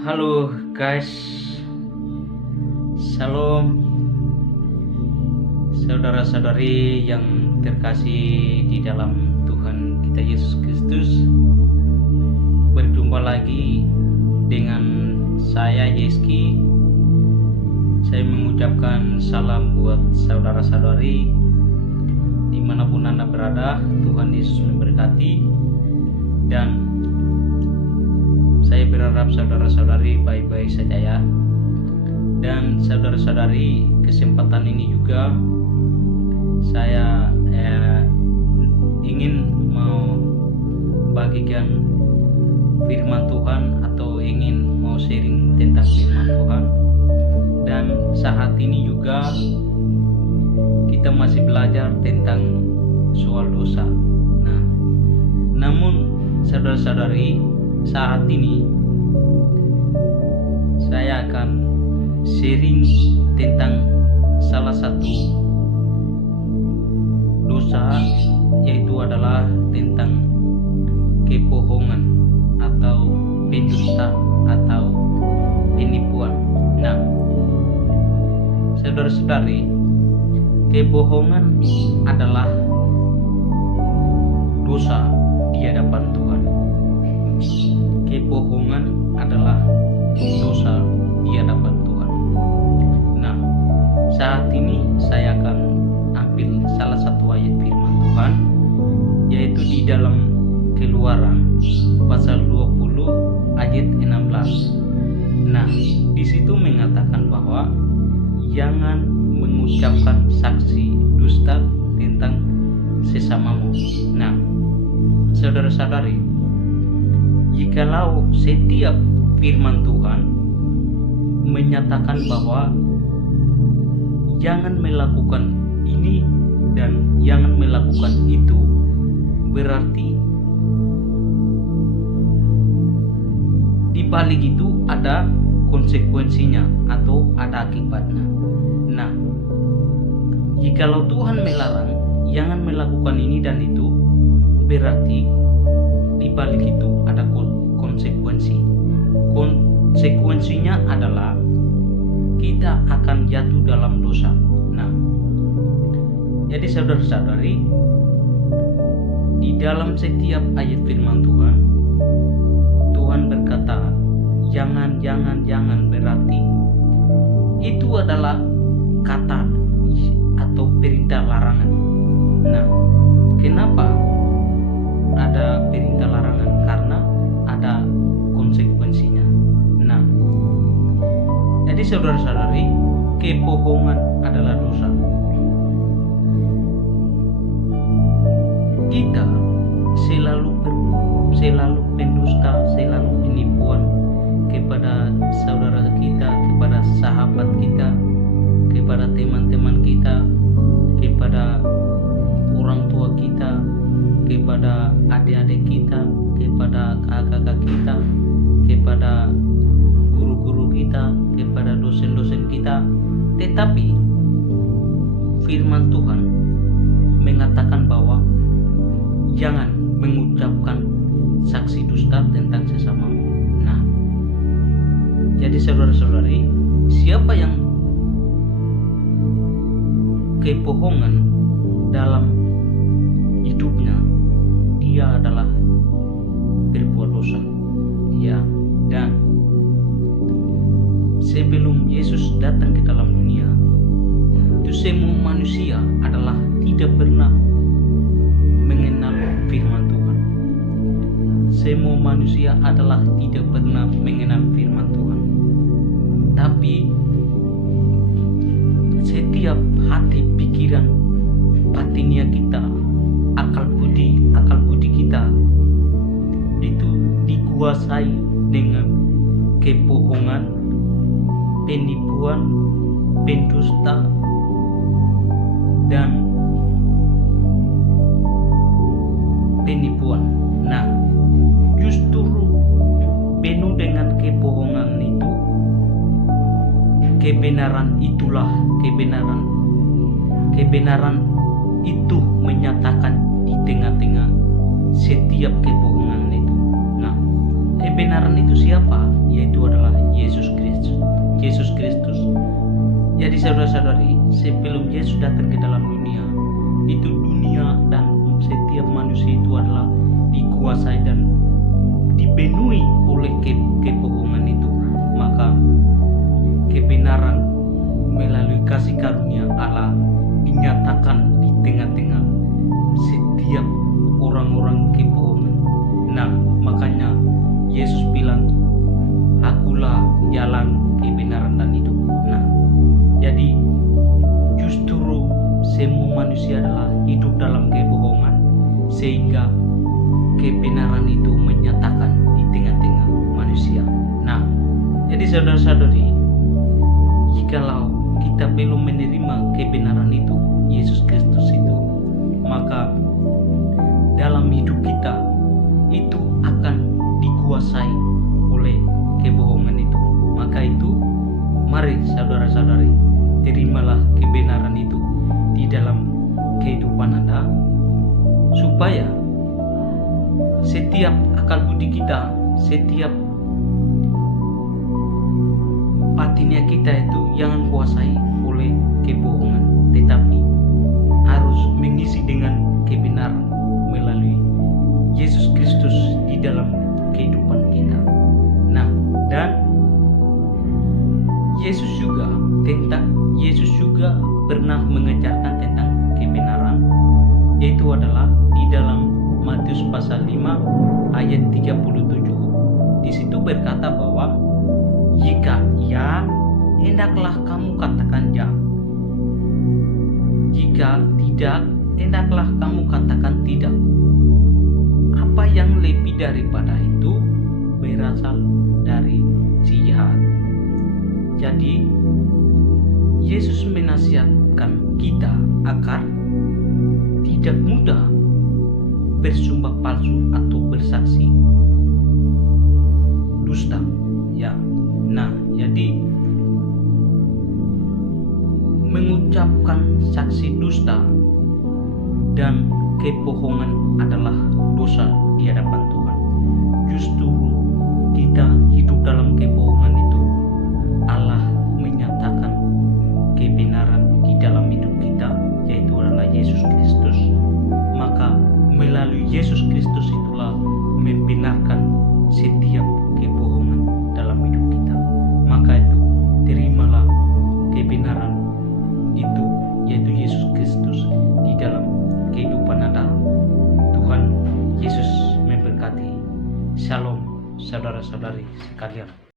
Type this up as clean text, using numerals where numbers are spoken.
Halo guys, Shalom saudara-saudari yang terkasih di dalam Tuhan kita Yesus Kristus. Berjumpa lagi dengan saya Yeski. Saya mengucapkan salam buat saudara-saudari dimanapun Anda berada. Tuhan Yesus memberkati, dan saya berharap saudara-saudari baik-baik saja ya. Dan saudara-saudari, kesempatan ini juga saya ingin mau bagikan firman Tuhan, atau ingin mau sharing tentang firman Tuhan. Dan saat ini juga kita masih belajar tentang soal dosa. Nah, namun saudara-saudari, saat ini saya akan sharing tentang salah satu dosa, yaitu adalah tentang kebohongan atau pendusta atau penipuan. Nah, saudara-saudari, kebohongan adalah dosa di hadapan Tuhan. Kebohongan adalah dosa di hadapan Tuhan. Nah, saat ini saya akan ambil salah satu ayat firman Tuhan, yaitu di dalam Keluaran pasal 20 ayat 16. Nah, di situ mengatakan bahwa jangan mengucapkan saksi dusta tentang sesamamu. Nah, saudara-saudari, jikalau setiap firman Tuhan menyatakan bahwa jangan melakukan ini dan jangan melakukan itu, berarti di balik itu ada konsekuensinya atau ada akibatnya. Nah, jikalau Tuhan melarang jangan melakukan ini dan itu, berarti di balik itu ada konsekuensi. Konsekuensinya adalah kita akan jatuh dalam dosa. Nah, jadi saudara-saudari, di dalam setiap ayat firman Tuhan, Tuhan berkata jangan, berarti itu adalah kata atau perintah larangan. Nah, kenapa ada perintah larangan? Karena ada konsekuensinya. Nah, jadi saudara-saudari, kebohongan adalah dosa. Kita selalu pendusta, selalu penipuan kepada saudara kita, kepada sahabat kita, kepada teman-teman kita, kepada orang tua kita, kepada adik-adik kita, kepada kakak-kakak kita, kepada guru-guru kita, kepada dosen-dosen kita. Tetapi firman Tuhan mengatakan bahwa jangan mengucapkan saksi dusta tentang sesamamu. Nah, jadi saudara-saudari, siapa yang kebohongan dalam hidupnya, dia adalah berbuat dosa. Ya, dan sebelum Yesus datang ke dalam dunia, itu semua manusia adalah tidak pernah mengenal firman Tuhan. Semua manusia adalah tidak pernah mengenal firman Tuhan. Tapi setiap hati, pikiran, batinia kita, akal budi kita itu dikuasai dengan kebohongan, penipuan, pendusta, dan penipuan. Nah, justru penuh dengan kebohongan itu, kebenaran itulah kebenaran itu menyatakan di tengah-tengah setiap kebohongan itu. Nah, kebenaran itu siapa? Yaitu adalah Yesus Kristus. Yesus Kristus. Jadi saudara-saudari, sebelum Yesus datang ke dalam dunia, itu dunia dan setiap manusia itu adalah dikuasai dan dipenuhi oleh kebohongan itu. Maka kebenaran melalui kasih karunia Allah dinyatakan di tengah-tengah setiap orang-orang kebohongan. Nah, makanya Yesus bilang, "Akulah jalan, kebenaran dan hidup." Nah, jadi justru semua manusia adalah hidup dalam kebohongan, sehingga kebenaran itu menyatakan di tengah-tengah manusia. Nah, jadi saudara-saudari, jikalau kita belum menerima kebenaran itu, Yesus Kristus itu, maka dalam hidup kita itu akan dikuasai oleh kebohongan itu. Maka itu, mari saudara-saudari, terimalah kebenaran itu di dalam kehidupan Anda, supaya setiap akal budi kita, setiap batinnya kita itu jangan kuasai oleh kebohongan, tetapi harus mengisi dengan kebenaran melalui Yesus Kristus di dalam kehidupan kita. Nah, dan Yesus juga pernah mengajarkan tentang kebenaran, yaitu adalah di dalam Matius pasal 5 ayat 37. Di situ berkata bahwa jika ya, hendaklah kamu katakan ya. Jika tidak, hendaklah kamu katakan tidak. Apa yang lebih daripada itu berasal dari si jahat. Jadi Yesus menasihatkan kita agar tidak mudah bersumpah palsu atau bersaksi dusta. Ya. Nah, jadi mengucapkan saksi dusta dan kebohongan adalah dosa di hadapan Tuhan. Justru kita hidup dalam kebohongan itu, Allah menyatakan kebenaran di dalam hidup kita, yaitu adalah Yesus Kristus. Maka melalui Yesus Kristus itulah membenarkan setiap kebohongan dalam hidup kita. Maka itu, terimalah kebenaran itu, yaitu Yesus Kristus di dalam kehidupan Anda. Tuhan Yesus memberkati. Shalom saudara-saudari sekalian.